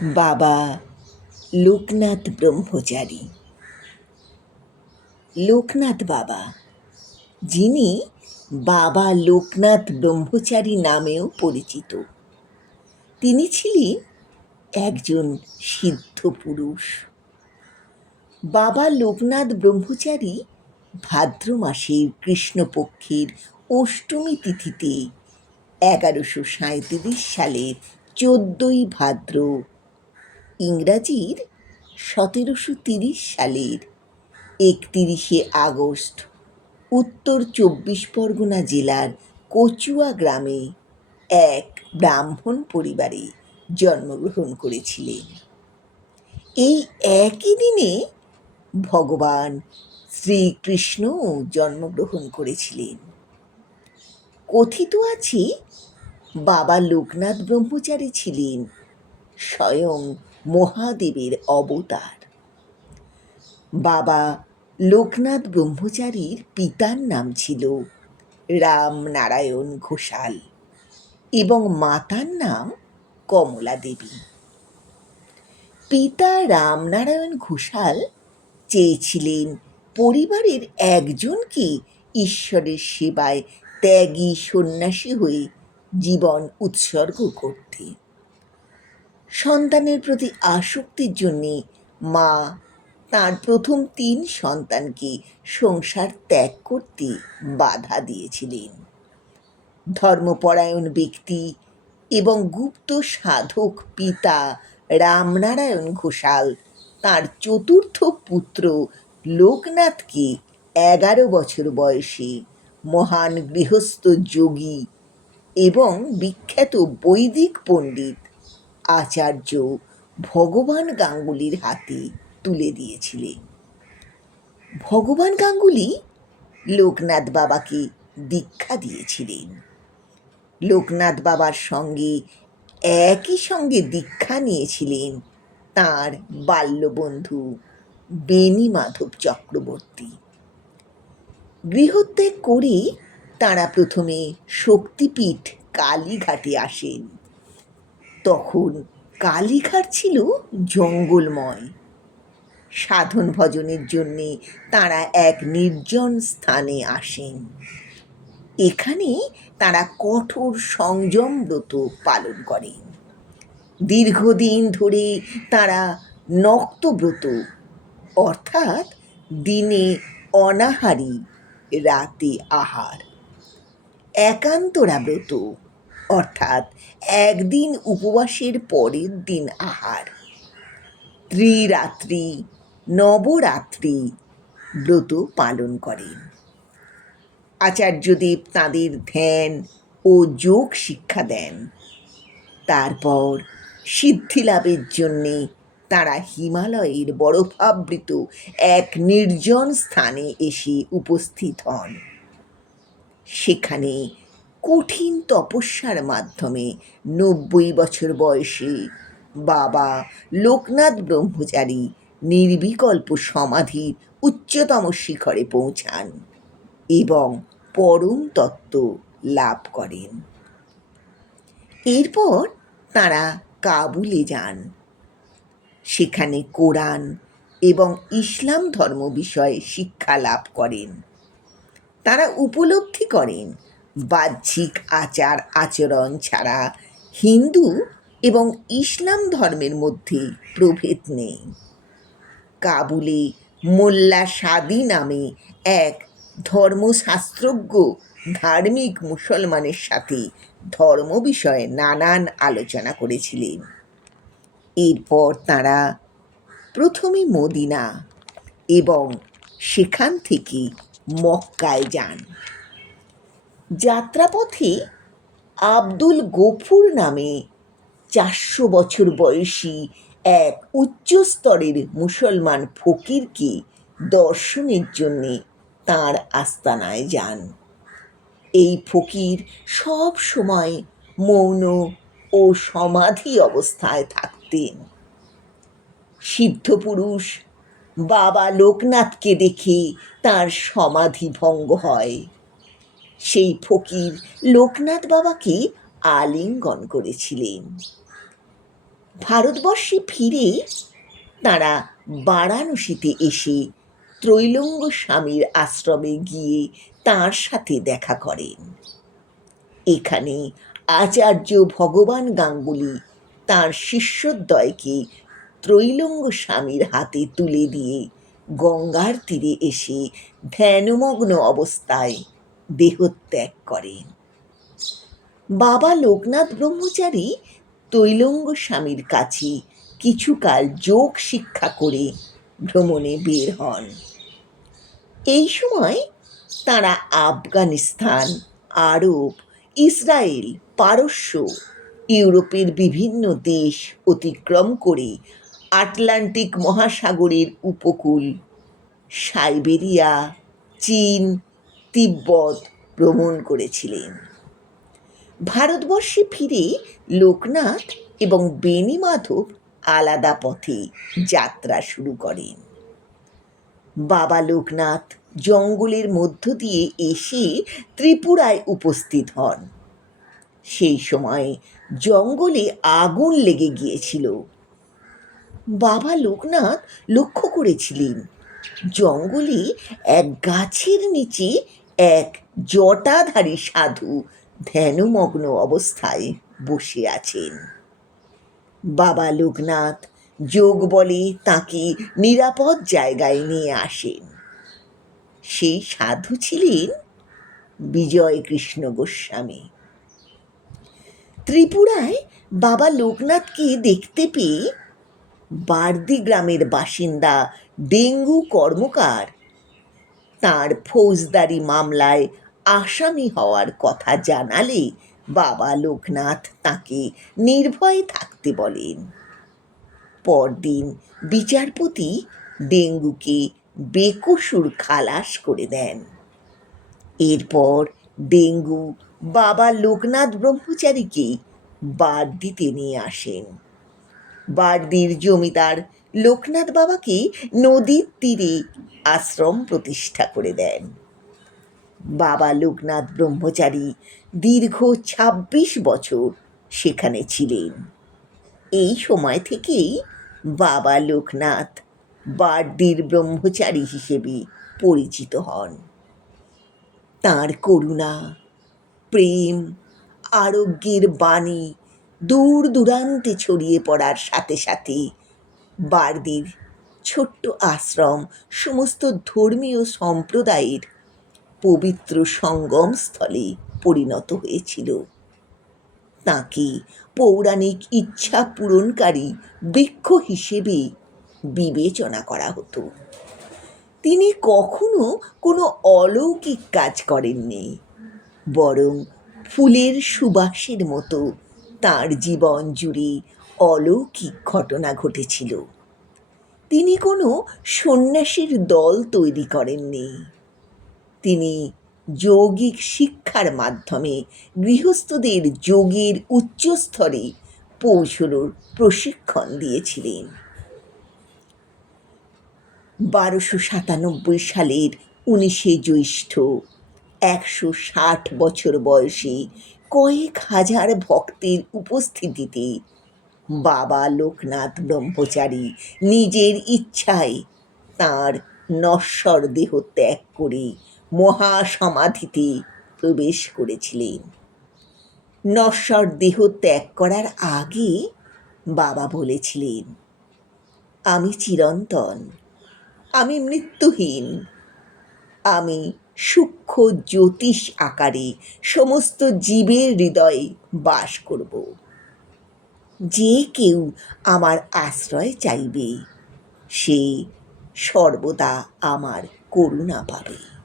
বাবা লোকনাথ ব্রহ্মচারী। লোকনাথ বাবা, যিনি বাবা লোকনাথ ব্রহ্মচারী নামেও পরিচিত, তিনি ছিলেন একজন সিদ্ধ পুরুষ। বাবা লোকনাথ ব্রহ্মচারী ভাদ্র মাসের কৃষ্ণপক্ষের অষ্টমী তিথিতে 1137 সালের 14ই ভাদ্র, ইংরাজির 1730 সালের 31শে আগস্ট উত্তর 24 পরগনা জেলার কচুয়া গ্রামে এক ব্রাহ্মণ পরিবারে জন্মগ্রহণ করেছিলেন। এই একই দিনে ভগবান শ্রীকৃষ্ণও জন্মগ্রহণ করেছিলেন। কথিত আছে বাবা লোকনাথ ব্রহ্মচারী ছিলেন স্বয়ং মহাদেবের অবতার। বাবা লোকনাথ ব্রহ্মচারীর পিতার নাম ছিল রামনারায়ণ ঘোষাল এবং মাতার নাম কমলা দেবী। পিতা রামনারায়ণ ঘোষাল চেয়েছিলেন পরিবারের একজনকে ঈশ্বরের সেবায় ত্যাগী সন্ন্যাসী হয়ে জীবন উৎসর্গ করতে। সন্তানের প্রতি আসক্তির জন্যে মা তাঁর প্রথম 3 সন্তানকে সংসার ত্যাগ করতে বাধা দিয়েছিলেন। ধর্মপরায়ণ ব্যক্তি এবং গুপ্ত সাধক পিতা রামনারায়ণ ঘোষাল তাঁর চতুর্থ পুত্র লোকনাথকে 11 বছর বয়সে মহান গৃহস্থ যোগী এবং বিখ্যাত বৈদিক পণ্ডিত আচার্য ভগবান গাঙ্গুলির হাতে তুলে দিয়েছিলেন। ভগবান গাঙ্গুলি লোকনাথ বাবাকে দীক্ষা দিয়েছিলেন। লোকনাথ বাবার সঙ্গে একই সঙ্গে দীক্ষা নিয়েছিলেন তাঁর বাল্যবন্ধু বেণী মাধব চক্রবর্তী। গৃহত্যাগ করে তাঁরা প্রথমে শক্তিপীঠ কালীঘাটে আসেন। তখন কালীঘাট ছিল জঙ্গলময়। সাধন ভজনের জন্যে তাঁরা এক নির্জন স্থানে আসেন। এখানে তাঁরা কঠোর সংযম ব্রত পালন করেন। দীর্ঘদিন ধরে তাঁরা নক্তব্রত অর্থাৎ দিনে অনাহারী, রাতে আহার, একান্তরা ব্রত অর্থাৎ একদিন উপবাসের পরের দিন আহার, ত্রিরাত্রি, নবরাত্রি ব্রত পালন করেন। আচার্যদেব তাঁদের ধ্যান ও যোগ শিক্ষা দেন। তারপর সিদ্ধি লাভের জন্যে তাঁরা হিমালয়ের বরফাবৃত এক নির্জন স্থানে এসে উপস্থিত হন। সেখানে কঠিন তপস্যার মাধ্যমে 90 বছর বয়সে বাবা লোকনাথ ব্রহ্মচারী নির্বিকল্প সমাধির উচ্চতম শিখরে পৌঁছান এবং পরম তত্ত্ব লাভ করেন। এরপর তাঁরা কাবুলে যান। সেখানে কোরআন এবং ইসলাম ধর্ম বিষয়ে শিক্ষা লাভ করেন। তাঁরা উপলব্ধি করেন বাহ্যিক আচার আচরণ ছাড়া হিন্দু এবং ইসলাম ধর্মের মধ্যে প্রভেদ নেই। কাবুলে মোল্লা সাদি নামে এক ধর্মশাস্ত্রজ্ঞ ধার্মিক মুসলমানের সাথে ধর্ম বিষয়ে নানান আলোচনা করেছিলেন। এরপর তাঁরা প্রথমে মদিনা এবং সেখান থেকে মক্কায় যান। যাত্রাপথে আব্দুল গফুর নামে 400 বছর বয়সী এক উচ্চস্তরের মুসলমান ফকিরকে দর্শনের জন্যে তাঁর আস্তানায় যান। এই ফকির সব সময় মৌন ও সমাধি অবস্থায় থাকতেন। সিদ্ধপুরুষ বাবা লোকনাথকে দেখে তাঁর সমাধি ভঙ্গ হয়। সেই ফকির লোকনাথ বাবাকে আলিঙ্গন করেছিলেন। ভারতবর্ষে ফিরে তাঁরা বারাণসীতে এসে ত্রৈলঙ্গ স্বামীর আশ্রমে গিয়ে তাঁর সাথে দেখা করেন। এখানে আচার্য ভগবান গাঙ্গুলি তাঁর শিষ্যদ্বয়কে ত্রৈলঙ্গ স্বামীর হাতে তুলে দিয়ে গঙ্গার তীরে এসে ধ্যানমগ্ন অবস্থায় দেহত্যাগ করেন। বাবা লোকনাথ ব্রহ্মচারী ত্রৈলঙ্গ স্বামীর কাছে কিছুকাল যোগ শিক্ষা করে ভ্রমণে বের হন। এই সময় তাঁরা আফগানিস্তান, আরব, ইসরায়েল, পারস্য, ইউরোপের বিভিন্ন দেশ অতিক্রম করে আটলান্টিক মহাসাগরের উপকূল, সাইবেরিয়া, চীন, তিব্বত ভ্রমণ করেছিলেন। ভারতবর্ষে ফিরে লোকনাথ এবং বেনি মাধব আলাদা পথে যাত্রা শুরু করেন। বাবা লোকনাথ জঙ্গলের মধ্য দিয়ে এসে ত্রিপুরায় উপস্থিত হন। সেই সময় জঙ্গলে আগুন লেগে গিয়েছিল। বাবা লোকনাথ লক্ষ্য করেছিলেন জঙ্গলে এক গাছের নিচে এক জটাধারী সাধু ধ্যানমগ্ন অবস্থায় বসে আছেন। বাবা লোকনাথ যোগ বলে তাকে নিরাপদ জায়গায় নিয়ে আসেন। সেই সাধু ছিলেন বিজয় কৃষ্ণ গোস্বামী। ত্রিপুরায় বাবা লোকনাথকে দেখতে পেয়ে বার্দি গ্রামের বাসিন্দা ডেঙ্গু কর্মকার তাঁর ফৌজদারি মামলায় আসামি হওয়ার কথা জানালে বাবা লোকনাথ তাকে নির্ভয়ে থাকতে বলেন। পরদিন বিচারপতি ডেঙ্গুকে বেকসুর খালাস করে দেন। এরপর ডেঙ্গু বাবা লোকনাথ ব্রহ্মচারীকে বার্দিতে নিয়ে আসেন। বার্দির জমিদার লোকনাথ বাবাকে নদীর তীরে আশ্রম প্রতিষ্ঠা করে দেন। বাবা লোকনাথ ব্রহ্মচারী দীর্ঘ ২৬ বছর সেখানে ছিলেন। এই সময় থেকেই বাবা লোকনাথ বার্দির ব্রহ্মচারী হিসেবে পরিচিত হন। তাঁর করুণা, প্রেম, আরোগ্যের বাণী দূর দূরান্তে ছড়িয়ে পড়ার সাথে সাথে বার্দির ছোট্ট আশ্রম সমস্ত ধর্মীয় সম্প্রদায়ের পবিত্র সঙ্গমস্থলে পরিণত হয়েছিল। তাঁকে পৌরাণিক ইচ্ছা পূরণকারী বৃক্ষ হিসেবে বিবেচনা করা হতো। তিনি কখনো কোনো অলৌকিক কাজ করেননি, বরং ফুলের সুবাসের মতো তাঁর জীবন জুড়ে অলৌকিক ঘটনা ঘটেছিল। তিনি কোনো সন্ন্যাসীর দল তৈরি করেননি। তিনি যৌগিক শিক্ষার মাধ্যমে গৃহস্থদের যোগের উচ্চস্তরে পৌঁছানোর প্রশিক্ষণ দিয়েছিলেন। ১২৯৭ সালের ১৯শে জ্যৈষ্ঠ ১৬০ বছর বয়সে কয়েক হাজার ভক্তের উপস্থিতিতে বাবা লোকনাথ ব্রহ্মচারী নিজের ইচ্ছায় তাঁর নশ্বর দেহ ত্যাগ করে মহাসমাধিতে প্রবেশ করেছিলেন। নশ্বর দেহ ত্যাগ করার আগে বাবা বলেছিলেন, আমি চিরন্তন, আমি মৃত্যুহীন, আমি সূক্ষ্ম জ্যোতিষ আকারে সমস্ত জীবের হৃদয়ে বাস করব। যে কেউ আমার আশ্রয় চাইবে সে সর্বদা আমার করুণা পাবে।